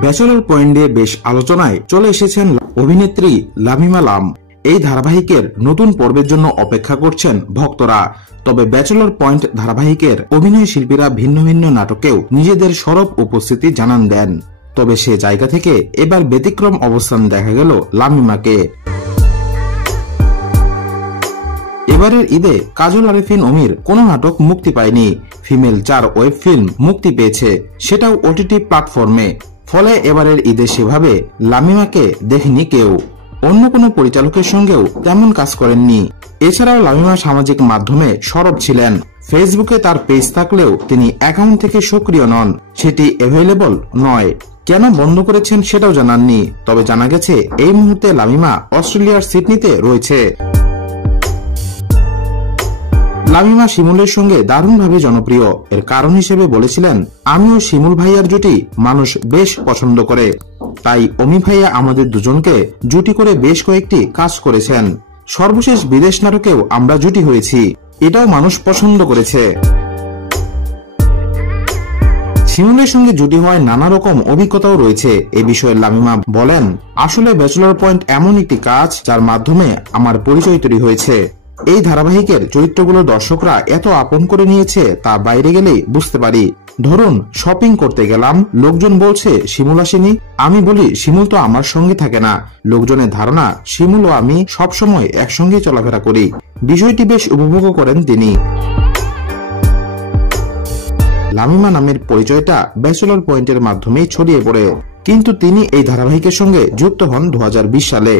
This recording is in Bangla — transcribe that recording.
ব্যাচেলর পয়েন্ট দিয়ে বেশ আলোচনায় চলে এসেছেন অভিনেত্রী লামিমা লাম। এই ধারাবাহিকের নতুন পর্বের জন্য অপেক্ষা করছেন ভক্তরা। তবে ব্যাচেলর পয়েন্ট ধারাবাহিকের অভিনয় শিল্পীরা ভিন্ন ভিন্ন নাটকেও নিজেদের সরব উপস্থিতি জানান দেন। তবে সে জায়গা থেকে এবার ব্যতিক্রম অবস্থান দেখা গেল লামিমাকে। এবারের ঈদে কাজল আরিফিন অমির কোনো নাটক মুক্তি পায়নি। ফিমেল 4 ওয়েব ফিল্ম মুক্তি পেয়েছে, সেটাও ওটিটি প্ল্যাটফর্মে। ফলে এবারের ঈদে সেভাবে লামিমাকে দেখেনি কেউ। অন্য কোনো পরিচালকের সঙ্গেও তেমন কাজ করেননি। এছাড়াও লামিমা সামাজিক মাধ্যমে সরব ছিলেন। ফেসবুকে তার পেজ থাকলেও তিনি অ্যাকাউন্ট থেকে সক্রিয় নন, সেটি অ্যাভেলেবল নয়। কেন বন্ধ করেছেন সেটাও জানাননি। তবে জানা গেছে এই মুহূর্তে লামিমা অস্ট্রেলিয়ার সিডনিতে রয়েছে। লামিমা শিমুলের সঙ্গে দারুণভাবে জনপ্রিয়। এর কারণ হিসেবে বলেছিলেন, আমিও শিমুল ভাইয়ার জুটি মানুষ বেশ পছন্দ করে, তাই অমি ভাইয়া আমাদের দুজনকে জুটি করে বেশ কয়েকটি কাজ করেছেন। সর্বশেষ বিদেশ নাটকেও আমরা জুটি হয়েছি, এটাও মানুষ পছন্দ করেছে। শিমুলের সঙ্গে জুটি হওয়ায় নানা রকম অভিজ্ঞতাও রয়েছে। এ বিষয়ে লামিমা বলেন, আসলে ব্যাচেলর পয়েন্ট এমন একটি কাজ যার মাধ্যমে আমার পরিচয় তৈরি হয়েছে। এই ধারাবাহিকের চরিত্রগুলো দর্শকরা এত আপন করে নিয়েছে তা বাইরে গেলেই বুঝতে পারি। ধরুন, শপিং করতে গেলাম, লোকজন বলছে শিমুল আসেনি। আমি বলি শিমুল তো আমার সঙ্গে থাকে না। লোকজনের ধারণা শিমুল ও আমি সবসময় একসঙ্গে চলাফেরা করি। বিষয়টি বেশ উপভোগ করেন তিনি। লামিমা নামের পরিচয়টা ব্যাচেলর পয়েন্টের মাধ্যমেই ছড়িয়ে পড়ে, কিন্তু তিনি এই ধারাবাহিকের সঙ্গে যুক্ত হন 2020 সালে।